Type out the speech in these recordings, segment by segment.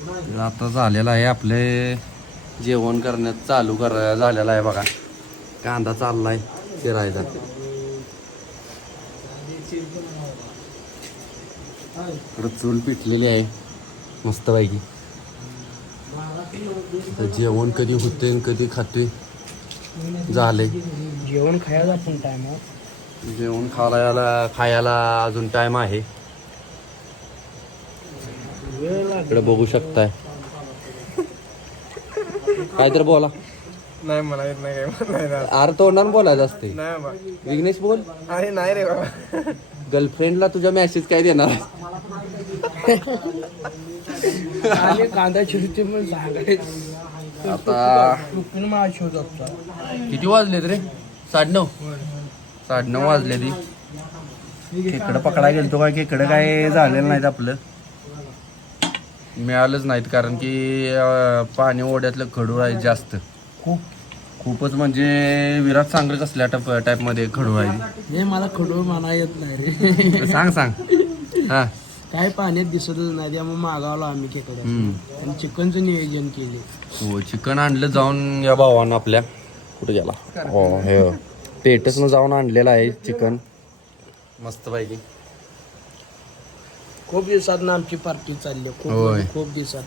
आता झालेलं आहे आपले जेवण करण्यात चालू झालेलं आहे बघा. कांदा चाललाय चिरायचा. इकडं चूल पिटलेली आहे मस्तपैकी. आता जेवण कधी होते कधी खाते झाले. जेवण खायला पण टाइम आहे. जेवण खायला अजून टाइम आहे. इकडे बघू शकताय. काय तर बोला. नाही मला येत नाही काय. अरे तोंडानं बोलायचं असते. नाही विघ्नेश बोल. अरे नाही रे बाबा. गर्लफ्रेंडला तुझ्या मेसेज काय देणार? कांदा चिरते पण आता मला शोध किती वाजलेत रे? 9:30 वाजले ती. खेकडं पकडायला गेलतो काय खेकडं काय झालेलं नाहीत आपलं. मिळालंच नाहीत कारण की पाणी ओढ्यातलं खडूळ आहे जास्त. खूपच म्हणजे विराट सांगल कसल्या टाईप मध्ये खडूळ आहे. नाही मला खडूळ म्हणा येत नाही रे. सांग हा. काय पाण्यात दिसतच नाही त्यामुळे मागावला आम्ही खेकडे आणि चिकनचं नियोजन केले. हो चिकन आणलं जाऊन या भावानं आपल्या. कुठे गेला? हो हे पेटसनं जाऊन आणलेलं आहे चिकन मस्त पाहिजे. खूप दिवसात आमची पार्टी चालली. खूप दिवसात.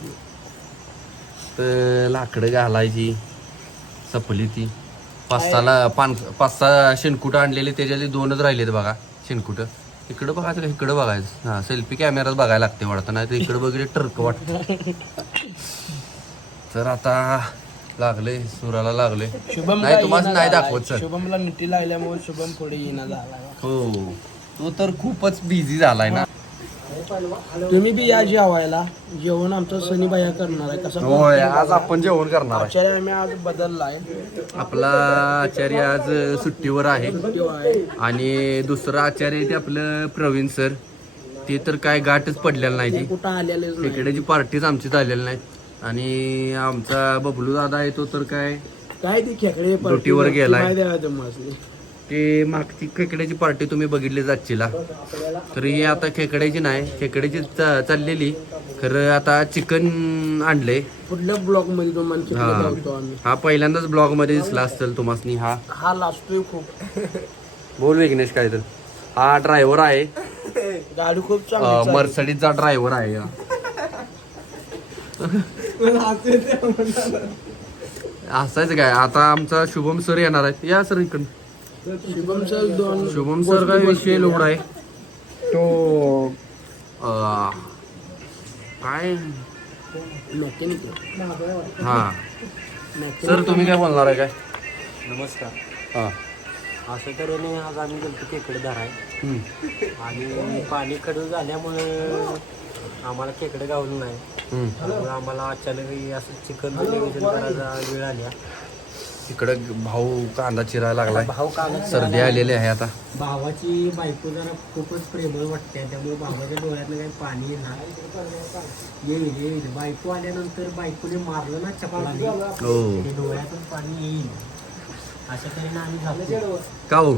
तर लाकडं घालायची सपली ती. 5-6 शेणकुटं आणलेली त्याच्यातली 2च राहिलेत बघा शेणकुटं. इकडं बघायचं का इकडं बघायचं? हा सेल्फी कॅमेराच बघायला लागते वाटतं. नाही तर इकडं बघितलं टर्क वाटतं. तर आता लागले सुराला लागले. शुभम नाही तुम्हाला नाही दाखवत सर. शुभमला मिठी लागल्यामुळे शुभम पुढे येणं झाला. हो तो तर खूपच बिझी झालाय ना. तुम्ही बी या जेवायला. जेवण आमचं सनी बाया करणार आहे. कसं होय आज आपण जेवण करणार आहे. आचार्य आम्ही आज बदललाय. आपला आचार्य आज सुट्टीवर आहे आणि दुसरा आचार्य आहे ते आपलं प्रवीण सर. ते तर काय गाठच पडलेलं नाही. ती कुठं आलेलेच नाही. खेकड्याची पार्टीच आमची झालेली नाही. आणि आमचा बबलू दादा आहे तो तर काय ती खेकडे ड्युटीवर गेलाय. तुम्हाला ते मागची खेकड्याची पार्टी तुम्ही बघितली जाचीला. तर ही आता खेकड्याची नाही खेकड्याची चाललेली. खरं आता चिकन आणले. कुठल्या ब्लॉग मध्ये तुम्हाला हा पहिल्यांदाच ब्लॉग मध्ये दिसला असेल तुम्हाला. हा लाजतोय खूप. बोल विघ्नेश काय तर. हा ड्रायव्हर आहे. गाडी खूप चांगली. मर्सडीजचा ड्रायव्हर आहे. असायचं काय आता आमचा शुभम सर येणार आहे. या सर इकडं. शुभम सर काय विषय लोड आहे तो काय. हा सर तुम्ही काय बोलणार आहे काय? नमस्कार. हा असं तऱ्हेने आज आम्ही गेलो खेकडे धराय आणि पाणी कडू झाल्यामुळे आम्हाला खेकडे गावलं नाही. त्यामुळे आम्हाला अचानक असं चिकनचं नियोजन करायचा वेळ आल्या. इकडं भाऊ कांदा चिरायला लागलाय. भाऊ कांदा सर्दी आलेली आहे आता. भावाची बायको जरा खूपच प्रेमळ वाटते त्यामुळे भावाच्या डोळ्यातनं काही पाणी येणार येईल. बायको आल्यानंतर बायकोने मारलं ना चपलाने डोळ्यातून पाणी येईल अशा तऱ्हेने आम्ही जातो. का हो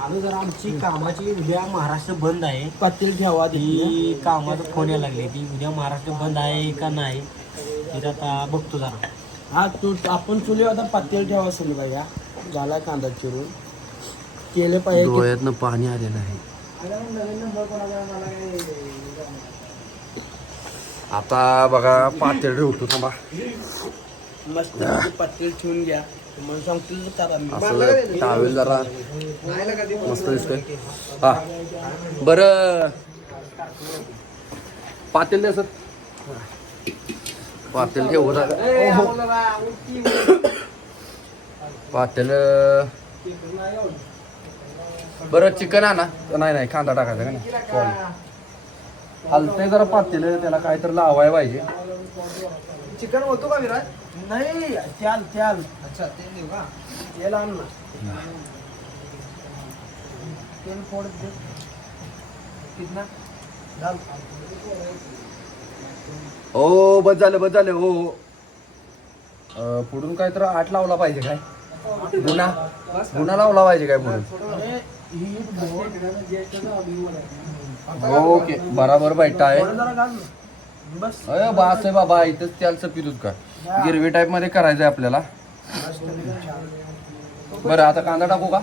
आम्ही जरा आमची कामाची उद्या महाराष्ट्र बंद आहे. पातील ठेवा ती कामाचा फोन यायला लागले. ती उद्या महाराष्ट्र बंद आहे का नाही तिथं आता बघतो जरा. हा तू आपण चुली आता पातेल ठेवा समजा. या झाला कांदा चिरून केले पाहिजे. डोळ्यातनं पाणी आलेलं आहे. आता बघा पातेल ठेवतो थांबा. मस्त पातेल ठेवून घ्या. मला सांगतो असं टावेल जरा मस्त दिसतंय. हा बरं पातेल द्या सर. पातेल ठेवू पातेल. बरं चिकन आणा. नाही कांदा टाकायचा का नाही. हलतंय जरा पातेल त्याला काय तर लावाय पाहिजे. चिकन होतो का विराज? नाही त्याल. अच्छा ते देऊ का? तेल आण ना. तेल फोड दे. कितना डाल. ओ बस झालं हो. पुढून काय तर 8 लावला पाहिजे काय. गुन्हा लावला पाहिजे काय पुढून. ओके बराबर बैठा आहे. बस अरे बास आहे बाबा, इथंच त्याला सपितूच का गिरवी टाईप मध्ये करायचंय आपल्याला. बरं आता कांदा टाकू का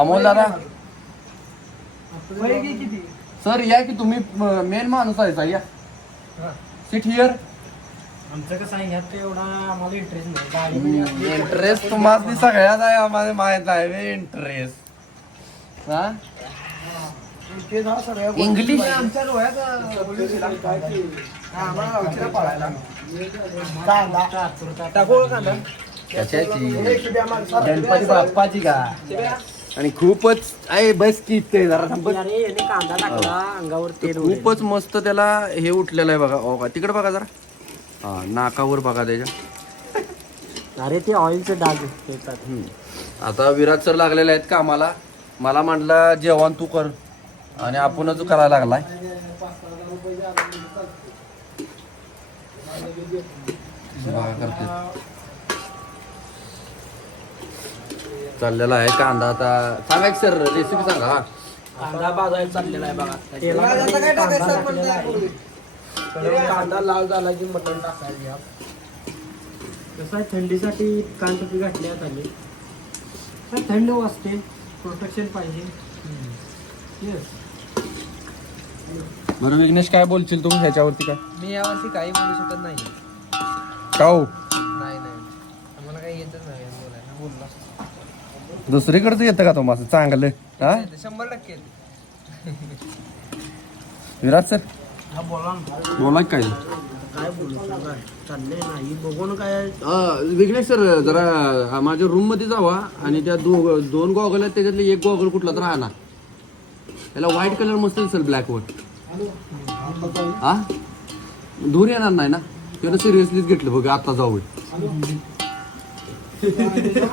अमोल दादा? सर या की तुम्ही मेन माणूस आहे, या सिट हिअर. आमचं कसं आहे ह्यात एवढा आम्हाला इंटरेस्ट नाही. इंटरेस्ट तुम्हाला सगळ्यात आहे, आम्हाला माहित आहे इंटरेस्ट. हा इंग्लिश आमच्या डोळ्यात टाकू कांदा कशाची? गणपती बाप्पाची का? आणि खूपच आहे बस की ते जरा थांब. अरे याने कांदा टाकला अंगावर तेल उडलं. खूपच मस्त त्याला हे उठलेलं आहे बघा. हो का तिकडे बघा जरा, हा नाकावर बघा त्याच्या. अरे ते ऑइलचं डाग येतात. आता विराट सर लागलेले आहेत कामाला. मला म्हटलं जेवण तू कर आणि आपणच करायला लागलाय. बघा करते चाललेला आहे कांदा. आता सांगा की सर रेसिपी सांगा. हा कांदा भाजायला चाललेला आहे बघा. कांदा लाल झाला की मटण टाकायचं. कसं आहे थंडीसाठी कांदा घातल्यात आले. काय थंड वाजते, प्रोटेक्शन पाहिजे. बरं विघ्नेश काय बोलशील तू ह्याच्यावरती? काय मी यावर्षी काही बोलू शकत नाही. का हो? नाही आम्हाला काही येतच नाही बोलायला. बोलला दुसरीकडचं येतं का तुम्हाला चांगलं? हा 100% विराट सर हा बोला ना. बोला काय काय बोलू चाललंय नाही बघून काय. विघ्नेश सर जरा माझ्या रूम मध्ये जावा आणि त्या दोन गॉगल आहेत त्याच्यातले एक गॉगल कुठला तर आणा. त्याला व्हाईट कलर मस्त दिसेल ब्लॅक वर. हा धूर येणार नाही ना? त्याला सिरियसलीच घेतलं बघ. आता जाऊ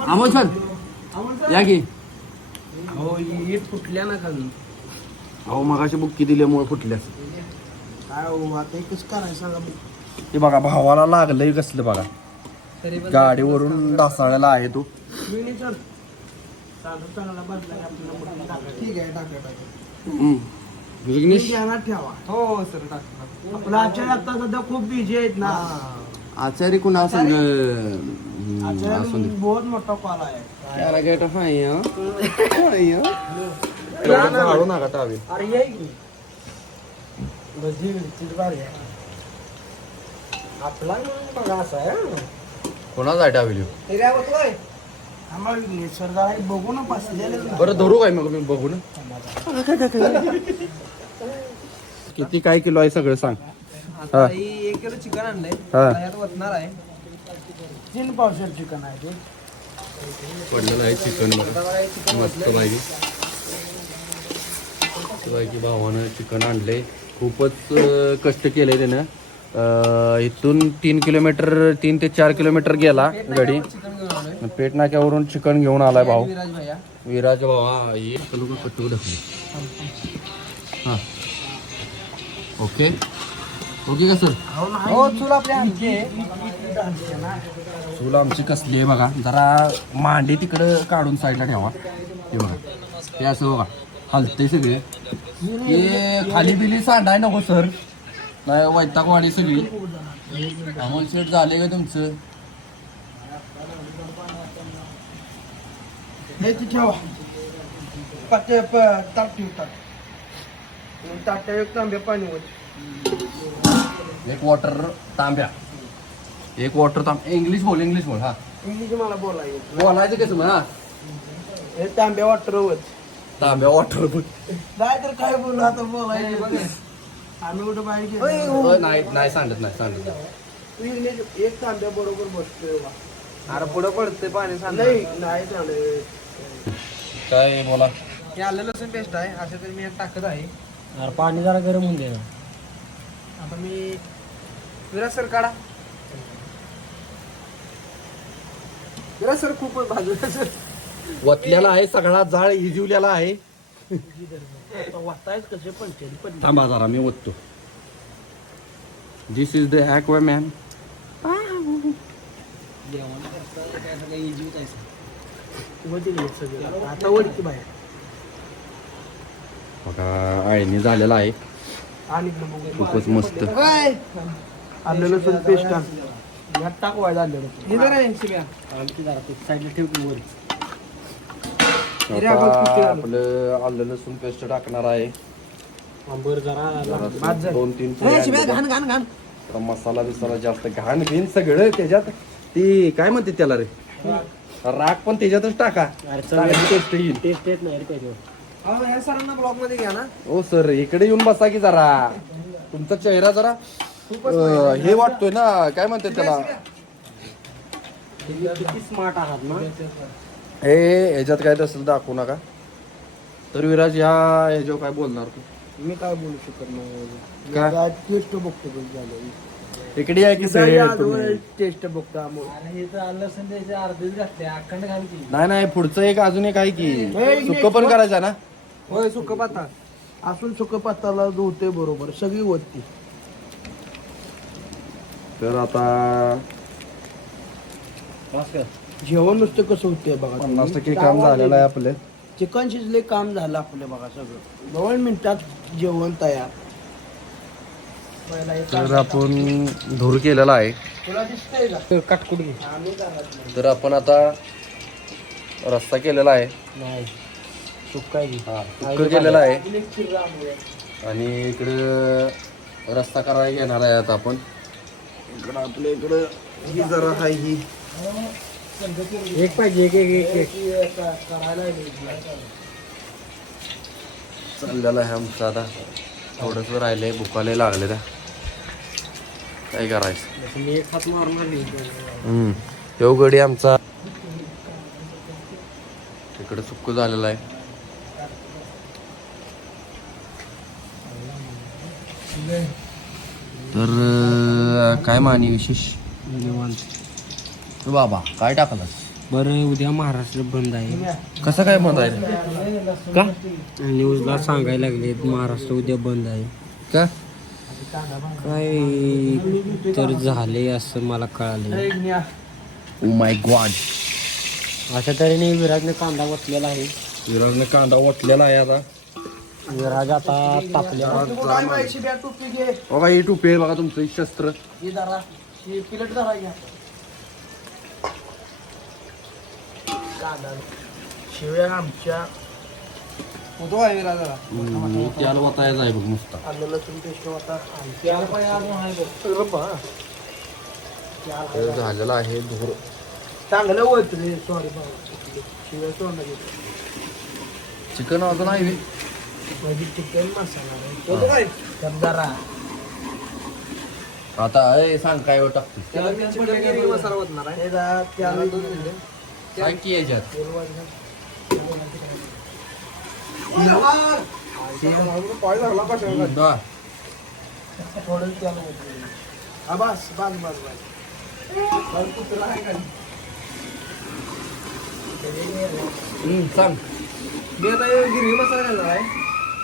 अमोल सर या की. हो हे फुटल्या ना खाली. अहो मगाशी बुक्की दिल्यामुळे फुटल्या. काय हो आता कसं करायचं सांगा. ते बघा भावाला लागलंय कसलं बघा. तरी पण गाडीवरून ढासाळ्याला आहे तो. चांगला बदला आपल्याला. ठीक आहे टाका. विघ्नेश ठेवा. हो सर टाका. आपला आचार्य आता सध्या खूप बिझी आहेत ना. आचार्य कुणा संग आचार्य बहुत मोठा कॉल आहे. काढू नका टावेल. अरे ये की. आपला बघा असा आहे. कोणाचा आहे टावेल? आम्हाला सर जरा बघू ना बसलेले. बरं धरू काय मग मी बघू ना. किती काय किलो आहे सगळं सांग. आता ही 1 किलो चिकन आणलंय. यात वतणार आहे 3 पावशेर चिकन आहे ते. पडलेलं आहे चिकन मस्त पाहिजे भावानं चिकन आणलंय. खूपच कष्ट केलंय त्यानं. इथून 3 ते 4 किलोमीटर गेला गडी. पेट नाक्यावरून चिकन घेऊन आलाय भाऊ विराज भाऊ. हा ये कटू हा ओके ओके का सर? हो चूल आपली आमची. चूल आमची कसली आहे बघा. जरा मांडी तिकडं काढून साईडला ठेवा. हे बघा हे असं बघा हलते सगळे. हे खाली बिली सांडाय नको सर. नाही वैतागवाडी सगळी. अमोल सेट झाले का तुमचं? हे ठेवा. ताट ठेवतात. ताट एक तांब्या पाणी होत. एक वॉटर तांब्या. इंग्लिश बोल हा. इंग्लिश मला बोलायचं. बोलायचं कसं मग? हा हे तांब्या वाटर होत. तांब्या वॉटर बोल. नाही तर काय बोलू आता बोलायचं. आम्ही कुठं बाहेर नाही सांगत नाही. एक तांब्या बरोबर बसतोय. अरे पुढं पडतंय पाणी सांग. नाही चालेल. काय बोला. हे आलं लसूण पेस्ट आहे. असं तरी मी यात टाकत आहे. अरे पाणी जरा गरम होऊन दे ना. आता मी विराज सर काढा. विराज सर खूप भाजूला सर. वतलेला आहे सगळा जाळ इजिवलेला आहे. वाटायच कसे पण थांबा जरा मी ओततो. दिस इज द ॲक्वा मॅन. आता वडकी बाहेर बघा आळणी झालेला आहे. खूपच मस्त. आलं लसूण पेस्ट टाक वाढ आलं साईडला ठेवतो वर. आता आपलं आलं लसूण पेस्ट टाकणार आहे. बरं जरा 2-3 पुऱ्या. मसाला बिसाला जास्त घाण बिन सगळं त्याच्यात. ती काय म्हणते त्याला रे, राख पण त्याच्यातच टाका. टेस्ट येईल. टेस्ट येत नाही रे त्याच्यावर. सरांना ब्लॉग मध्ये घ्या ना. हो सर, इकडे येऊन बसा की जरा. तुमचा चेहरा जरा हे वाटतोय ना, काय म्हणते त्याला. किती स्मार्ट आहात ना. हे ह्याच्यात काय असेल दाखवू नका. तर विराज ह्याच्यावर काय बोलणार तू. मी काय बोलू शकत नाही. काय टेस्ट बघतो झालं. इकडे आहे की सर. टेस्ट बघतो अर्धीच घातले अखंड घालती. नाही पुढचं एक अजून एक आहे की सुक्क पण करायचं ना. होय सुक्क पाता असून सुक्क पाताला धुते बरोबर सगळी वरती. तर आता जेवण नुसतं कसं होतंय बघा. 50% काम झालेलं आहे आपलं. चिकन शिजले काम झालं आपलं बघा सगळं. 2 मिनिटात जेवण तयार. तर आपण धूर केलेला आहे. तुला दिसतंय का काटकुट घे. तर आपण आता रस्सा केलेला आहे. नाही सुक्का कुकर केलेला आहे. आणि इकडं रस्सा करायला घेणार आहे आता आपण. इकडं आपल्या इकडं ही जरा आहे ही एक पाहिजे एक चाललेलं आहे आमचं. आता थोडंच राहिलंय, भुकाला लागले त्या. काय करायचं. मी एक हात मारणार. यो गडी आमचा तिकडे सुक्क झालेला आहे. तर काय मानी विशेष बाबा काय टाकलास. बरं उद्या महाराष्ट्र बंद आहे. कसं काय बंद आहे का. न्यूजला सांगायला लागले महाराष्ट्र उद्या बंद आहे. का काय तर झाले असं मला कळाले. Oh my God. अशा तऱ्हेने विराजने कांदा वतलेला आहे. विराजने कांदा ओतलेला आहे. आता विराज आता तापल्या. बघा ही टोपी आहे बघा तुमचं शस्त्र. शिव्या आमच्या त्याला वतायचं आहे बघ नुसता. आलं लसूण पेस्ट होता. तर झालेला आहे धूर. चांगलं होत रे. सॉरी शिव्या सोडलं. चिकन अजून आहे माझी चिकन मसाला जरा आता सांग काय टाकतो. मसाला होणार आहे. काय की याच्यात सांग. मी आता गिरवी मसाला घालणार आहे.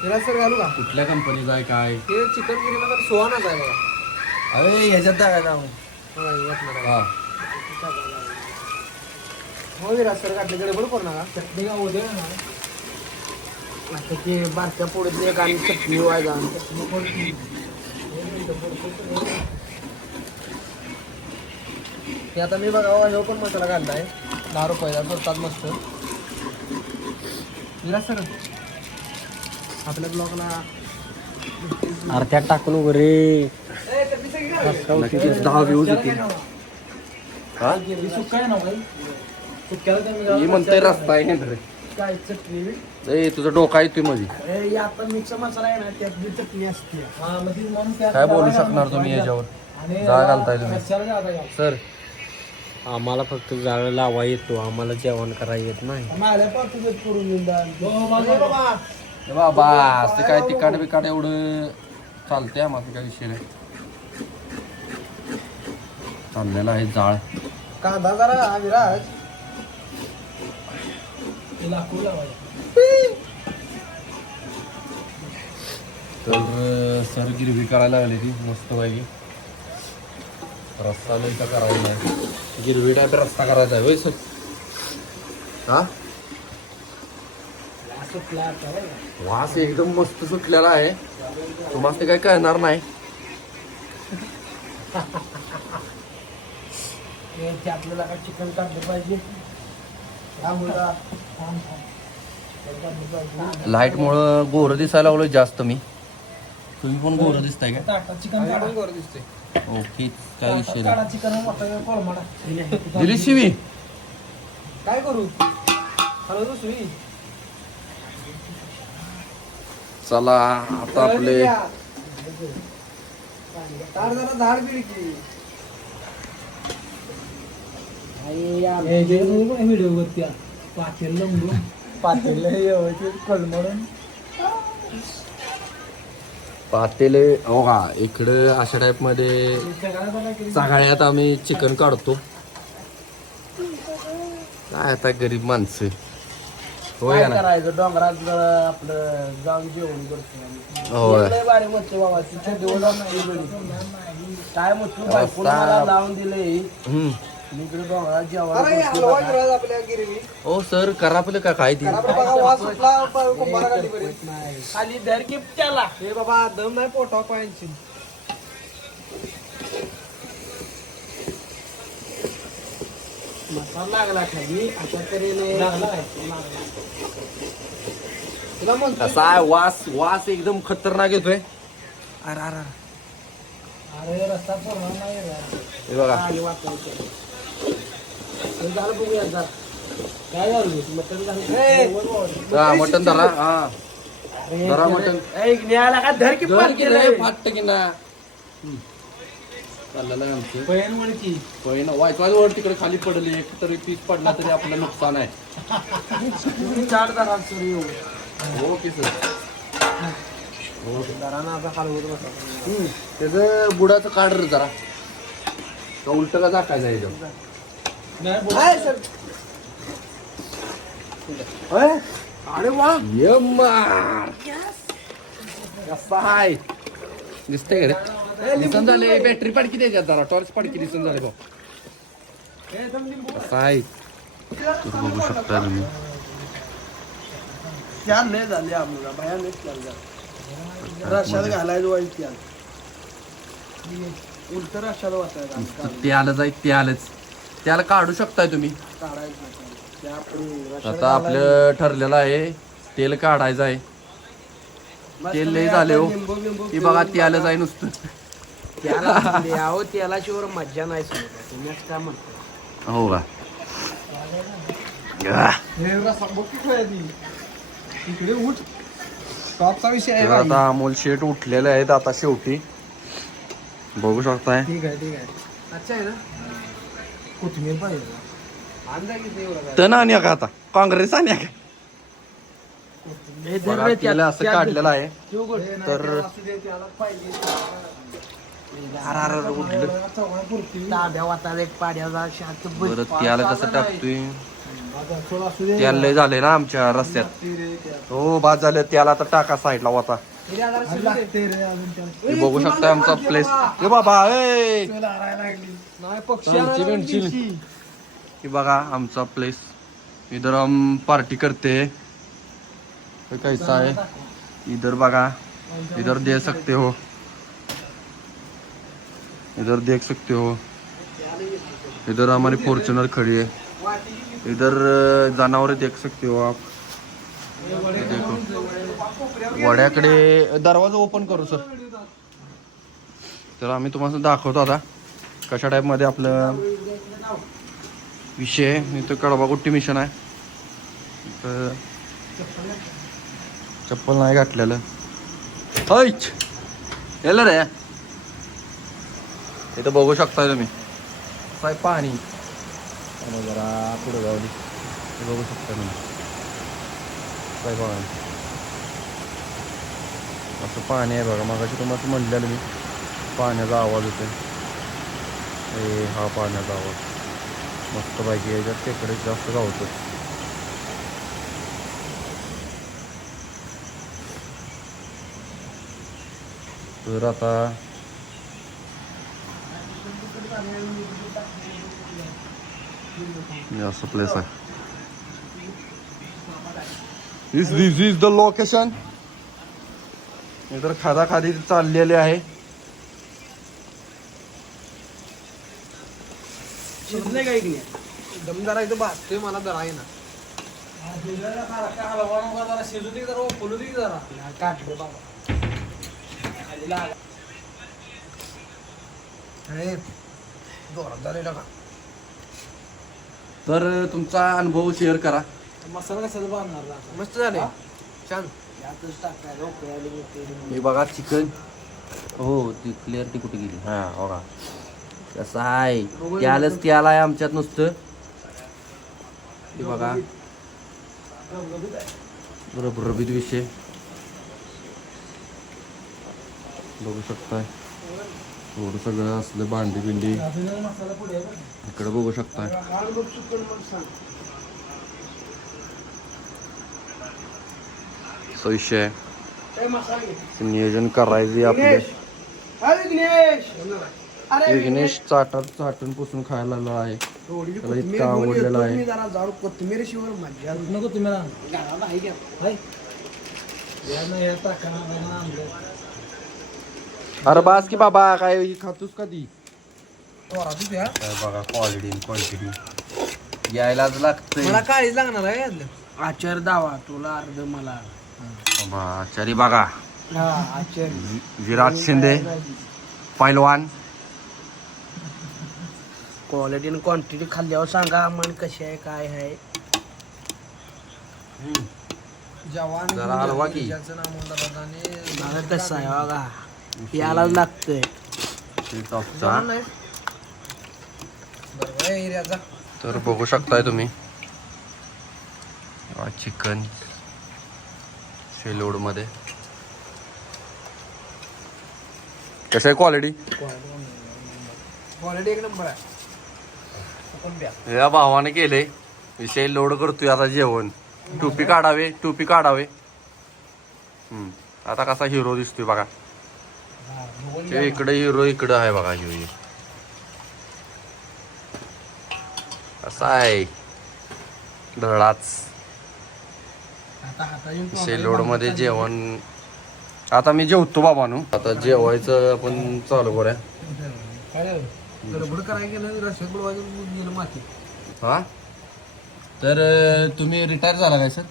त्याला सर घालू का. कुठल्या कंपनीचा आहे काय. हे चिकन गिरवी मसाला सोहानाच आहे बघा. अरे ह्याच्यात टाकायला हा. हो विराज सर आपल्याकडे बरोबर करू नका. चटणी का उद्या ना आता ते बारक्या पोळीत एक आणि चटणी व्हायला. ते आता मी बघा ह्यो पण मसाला घालताय 10 रुपयाचा स्वस्तात मस्त. विराज सर आपल्या ब्लॉगला अर्ध्यात टाकून वगैरे 10 व्ह्यूज येतील. हा ही म्हणते रस्ता आहे रे. काय चटणी ए तुझं डोका येतोय मध्ये. आता मिक्स मसाला आहे ना त्यात बी चटणी असते. काय बोलू शकणार तुम्ही याच्यावर. जाळ घालताय तुम्ही सर. आम्हाला फक्त जाळ लावा येतो. आम्हाला जेवण करायला येत नाही. बाबा असं काय तिकाड बिकाड एवढं चालतंय आम्हाला काय विषय नाही. चाललेला आहे जाळ. कांदा जरा विराज तर सर गिरवी करायला लागली ती मस्त पाहिजे. रस्ता नाही का करायला नाही. गिरवी टाईप रस्ता करायचा आहे होय सर. हा सुटला आता बरं का? वास एकदम मस्त सुटलेला आहे. तुम्हाला ते काय कळणार नाही. ते आपल्याला काय चिकन काढलं पाहिजे. लाईट मुळे गोरं दिसायला लागलो जास्त मी. तुम्ही पण गोरं दिसताय का? चिकन दिसतंय. ओके, काय विषय नाही. चिकन दिली शिवी. काय करू हॅलो दुसरी चला आता आपले झाड बिड की व्हिडिओ बघत्या पातेल लंबून पातेल कलमडून पातेले हो का इकडे अशा टाइप मध्ये सगळ्यात आम्ही चिकन काढतो. काय आता गरीब माणसं होय काय ना. करायचं डोंगरात जरा आपलं जाऊन जेवण करतो. होय. लय भारी म्हणतो बाबा तिथे दिवस काय म्हणतो बायकोनं मला लावून दिले हम्म. इकडे डोंगरात जेवण ओ सर करा आपलं का काय ते खाली धर की त्याला हे बाबा दम नाही पोटा पायांची मसाला लागला खाली अशा तऱ्हेने तुला म्हणतो कसा आहे वास वास एकदम खतरनाक येतोय. अरे अरे अरे रस्ता पूर्ण नाही रे. हे बघा आली वाचायचं हे झालं बघूया जरा काय झालं मटन झालं हा, मटन धरा. हा धरा मटन. न्यायला का धर की धर की रे, फाटतं की ना. चाललेलं आहे आमचं. बहीण म्हणची पण वायफायवर तिकडे खाली पडले एक तरी पीस पडला तरी आपलं नुकसान आहे. चार जरा सुरू येऊ ओके सर. जरा ना आता हलवत बसा त्याचं बुडाचं काढ रे जरा. का उलट का टाकायचं आहे एकदम. अरे वा कसा आहे दिसतंय का रे. दिसन झाले बॅटरी पाडकी द्यायच्यात जरा टॉर्च पाडकी दिसन झाले भाऊ. कसा आहे बघू शकता तुम्ही. त्याल नाही झाले आम्हाला बाया नाही रशाला घालायचं वाईट त्याल उलट रशाला वाचायला ते आलं जाईल ते आलंच त्याला काढू शकताय तुम्ही. आता आपलं ठरलेलं आहे तेल काढायचं आहे. तेल लय झाले हो ही बघा ते आलं जाईल नुसतं. त्याला शिवर मज्जा नाही तुम्ही काय म्हणतो हो का. इकडे उठ टॉपचा विषय आहे तर आता अमोल शेट उठलेले आहेत आता शेवटी बघू शकताय. ठीक आहे ठीक आहे अच्छा आहे ना कोथिंबीर पाहिजे अंदाज किती एवढा तण आणूया का आता काँग्रेस आणूया का. बघा, तेल असं काढलेलं आहे तर ताब्या वाटायला एक पाड्याचा शांत बरं त्याला कसं टाकतोय. त्याला लय झालंय ना आमच्या रस्त्यात. हो बाद झालं त्याला आता टाका साईडला वाता. हे बघू शकता आमचा प्लेस. हे बाबा हे बघा आमचा प्लेस. इधर हम पार्टी करते हैं. कैसा है इधर बघा. इधर दे सकते हो इधर देख सकते हो. इधर हमारी फॉर्च्यूनर खड़ी है. इधर जनावर देख सकते हो आप. देखो वड्याकडे दरवाजा ओपन करू सर. तर आम्ही तुम्हाला दाखवतो आता कशा टाईप मध्ये आपलं विषय. इथं कडबागुट्टी मिशन आहे. इथं चप्पल नाही घातलेलं. हैच येलं रे. इथं बघू शकता तुम्ही काय पाणी जरा पुढे गावली बघू शकता तुम्ही काय बघा असं पाणी आहे बघा. मगाशी तुम्हाला म्हटलेलं मी पाण्याचा आवाज होतो. हा पाण्याचा आवाज मस्त पाहिजे. याच्यात तिकडे जास्त गावतो. तर आता असं प्लेस आहे. दिस इज द लोकेशन. इतर खादी चाललेले आहे. शिजले काही नाही दमदार आहे भाजतोय मला जरा आहे ना शिजू दे जरा बोलू दे जरा काढले बाबा तर तुमचा अनुभव शेअर करा. मसाला कसा बांधणार मस्त झाले छान हे बघा चिकन. हो ती क्लिअरिटी कुठे गेली. हा बघा कसं आहे त्याला आहे आमच्यात नुसतं. हे बघा रबरबीत विषय बघू शकताय. थोडं सगळं असलं भांडी बिंडी इकडे बघू शकताय. विषय नियोजन करायचे आपले. विघ्नेश चाटून पुसून खायला आला आहे. त्याला इतका आवडलेला आहे. कोथिंबीर शिवर नको तुम्ही अरे बास की बाबा काय खातोस कधी. बघा क्वालिटी यायलाच लागतंय. मला काळीच लागणार आहे. आचार दावा तुला अर्ध मला आचारी बघा. विराट शिंदे पैलवान. क्वालिटी आणि क्वांटिटी खाल्ल्यावर सांगा मन कशी आहे काय आहे. जरा हलवा की कसं आहे बघा यालाच लागतंय. तर बघू शकताय तुम्ही चिकन शेलोड मध्ये कशी आहे क्वालिटी. क्वालिटी एक नंबर आहे. या भावाने केले विषय लोड करतोय आता जेवण. टोपी काढावे. आता कसा हिरो दिसतोय बघा. इकडे हिरो इकडे आहे बघा. हिरो असा आहे धडाच. लोड मध्ये जेवण. आता मी जेवतो बाबांनो. आता जेवायचं आपण चालू करूया. हा तर तुम्ही रिटायर झाला काय सर.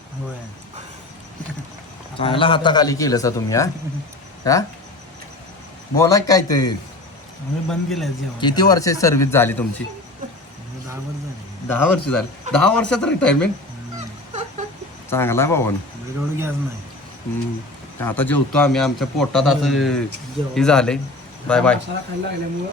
चांगला हाताखाली केलं सर तुम्ही. हा बोला काय ते. बंद केलं जेवण. किती वर्ष सर्व्हिस झाली तुमची. 10 वर्ष झाली. 10 वर्षात रिटायरमेंट. चांगला आहे बाबा. आता जेवतो आम्ही. आमच्या पोटात असं हे झालंय. Bye bye.